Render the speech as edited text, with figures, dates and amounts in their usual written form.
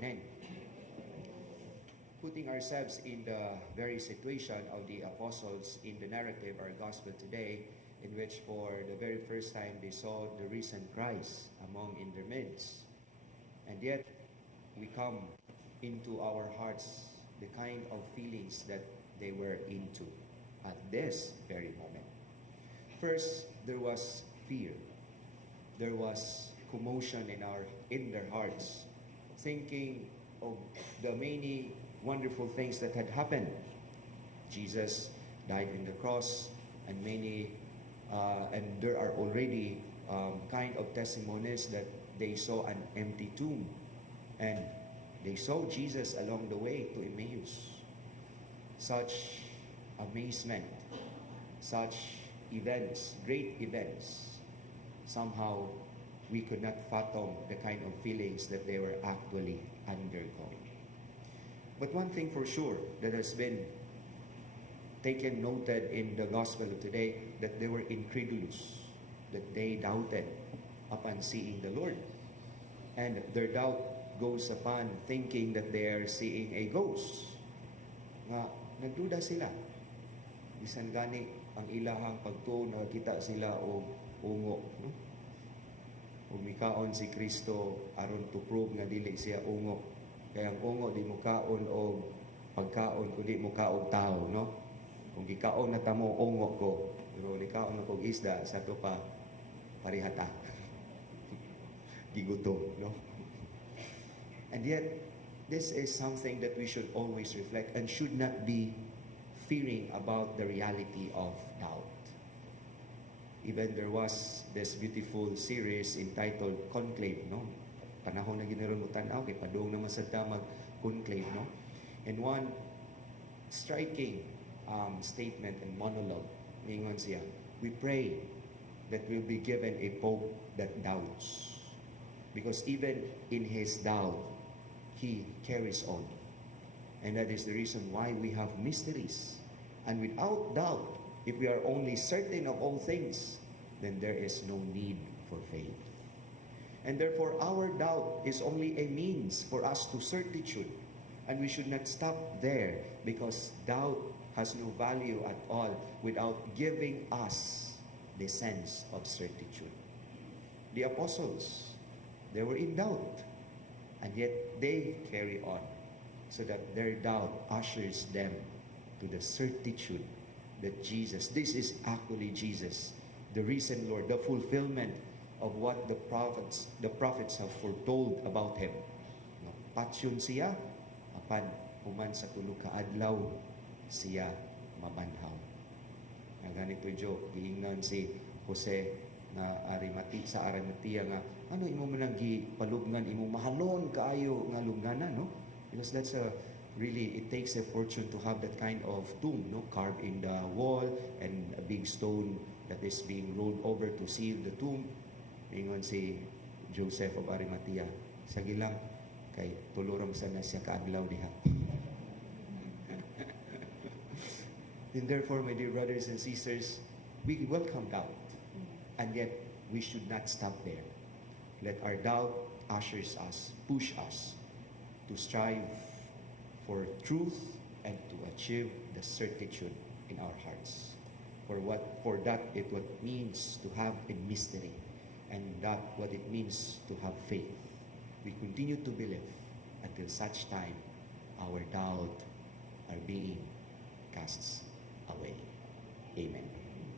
Amen. Putting ourselves in the very situation of the apostles in the narrative, our gospel today, in which for the very first time they saw the risen Christ among in their midst. And yet, we come into our hearts the kind of feelings that they were into at this very moment. First, there was fear. There was commotion in their hearts, thinking of the many wonderful things that had happened. Jesus died in the cross, and and there are already kind of testimonies that they saw an empty tomb, and they saw Jesus along the way to Emmaus. Such amazement, such events, great events, somehow we could not fathom the kind of feelings that they were actually undergoing. But one thing for sure that has been noted in the gospel of today, that they were incredulous, that they doubted upon seeing the Lord. And their doubt goes upon thinking that they are seeing a ghost. Nga, nagduda sila. Bisan gani ang ilahang pagtuo, nakakita sila o ungo. No? Umikaon si Kristo aron to prove nga dili siya ungo. Kaya ang ungo di mo kaon o pagkaon kundi mo kaog tao, no? Kung gikaon na tamo ungo ko, pero likaon na kog isda sa to pa parihata. Gigutom, no? And yet this is something that we should always reflect and should not be fearing about the reality of doubt. Even there was this beautiful series entitled Conclave, no? Panahon na ginaron mo tanaw, kay padung naman sa mag-conclave, no? And one striking statement and monologue, ningon siya, we pray that we'll be given a pope that doubts. Because even in his doubt, he carries on. And that is the reason why we have mysteries. And without doubt, if we are only certain of all things, then there is no need for faith. And therefore, our doubt is only a means for us to certitude. And we should not stop there, because doubt has no value at all without giving us the sense of certitude. The apostles, they were in doubt, and yet they carry on, so that their doubt ushers them to the certitude that Jesus, this is actually Jesus, the risen Lord, the fulfillment of what the prophets have foretold about Him. Patyon siya, apan human sa tulo ka adlaw siya mabanhaw. Nga ganito jo, giingnan si Jose na sa Arimatea nga, ano imo man gipalubngan, imo mahalon kaayo nga lubnganan, no? Because that's really, it takes a fortune to have that kind of tomb, no, carved in the wall, and a big stone that is being rolled over to seal the tomb. Ingon si Joseph of Arimatea, sige lang, kay tulurom sa na siya kaadlaw diha. And therefore, my dear brothers and sisters, we welcome doubt, and yet we should not stop there. Let our doubt ushers us, push us to strive for truth and to achieve the certitude in our hearts. For that it what means to have a mystery, and that what it means to have faith. We continue to believe until such time our doubt are being cast away. Amen.